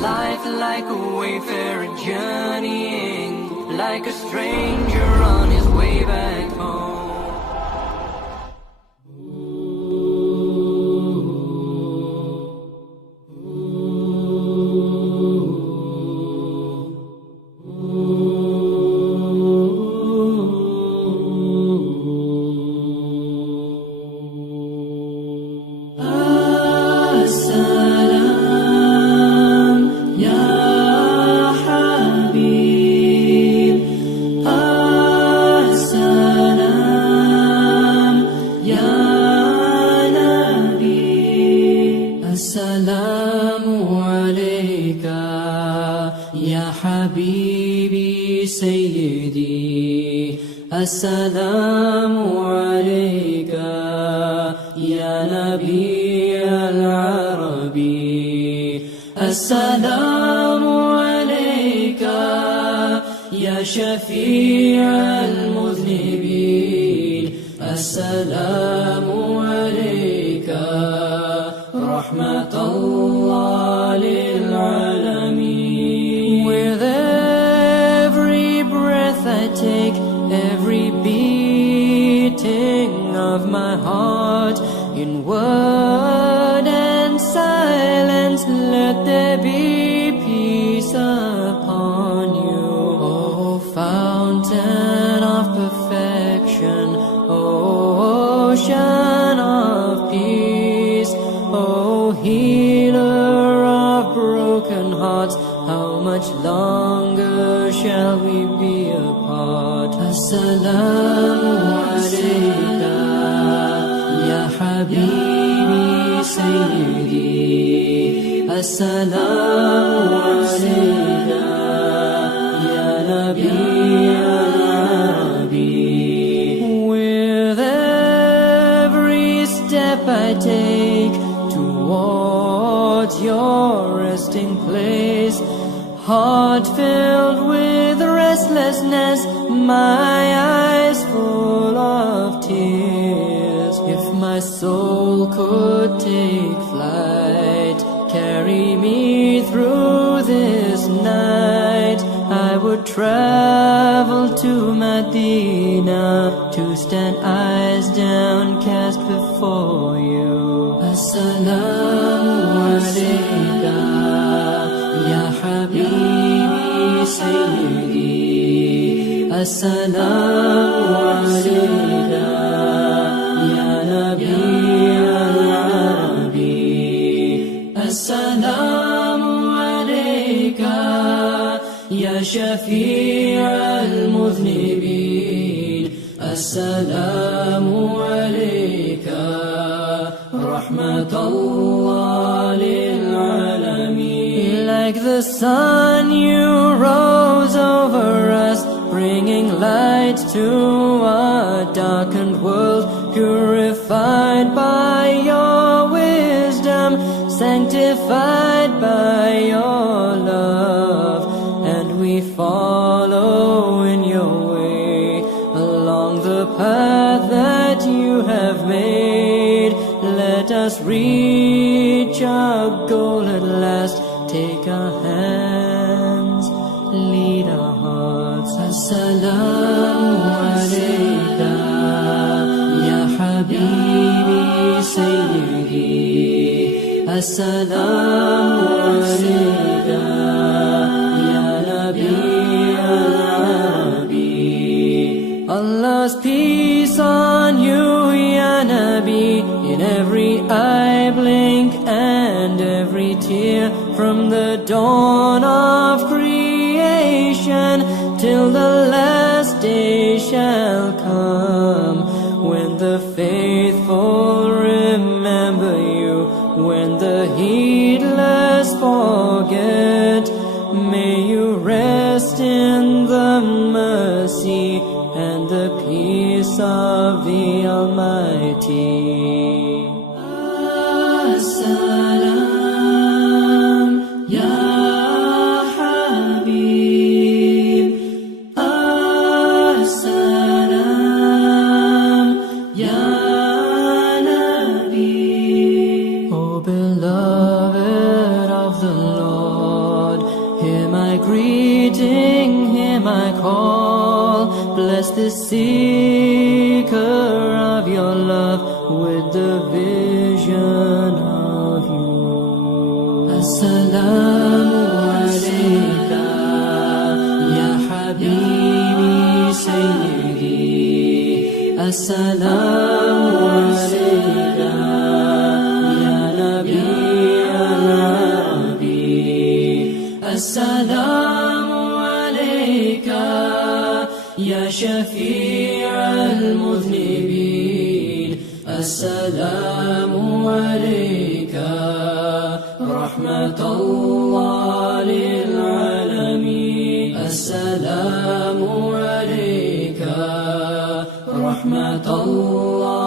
life like a wayfarer journeying, like a stranger on his way back home. Assalamu alayka ya habibi sayyidi. Assalamu alayka ya nabi al-arabi. Assalamu alayka ya shafi' al-mudhnibin. Assalamu alayka Rahmatullah lil Alameen. With every breath I take, every beating of my heart, in word and silence, let there be peace upon you. O fountain of perfection, O ocean of peace, O healer of broken hearts, how much longer shall we be apart? Assalamu alayka ya habibi sayyidi. Assalamu alayka ya nabi al-arabi. With every step I take towards your resting place, heart filled with restlessness, my eyes full of tears. If my soul could take flight, carry me through this night, I would travel to Medina to stand eyes downcast before you. Assalamu alayka ya habibi sayyidi. Assalamu alayka ya nabi al-arabi. Assalamu alayka ya shafi' al-mudhnibin. Assalamu alayka Rahmatullah lil Alameen. Like the sun you rose over us, bringing light to a darkened world, purified by your wisdom, sanctified by your love, and we follow in your way along the path that you have made. Let us reach our goal at last. Take our hands, lead our hearts. Assalamu alayka ya habibi sayyidi. Assalamu alayka ya nabi al-arabi. Allah's peace on you, ya Nabi, in every eye blink and every tear, from the dawn of creation till the last day shall come, when the faithful remember you, when the heedless forget. May you rest in the mercy and the peace of the Almighty. As-salam ya habib. As-salam ya nabi. O beloved of the Lord, all. Bless the seeker of your love with the vision of you. As-salamu alayka ya habibi sayyidi. As-salamu alayka ya nabi al-arabi. As-salamu alayka ya shafi'a al-mudhnibin. As-salamu alayka rahmatullah lil-alamin. As-salamu alayka rahmatullah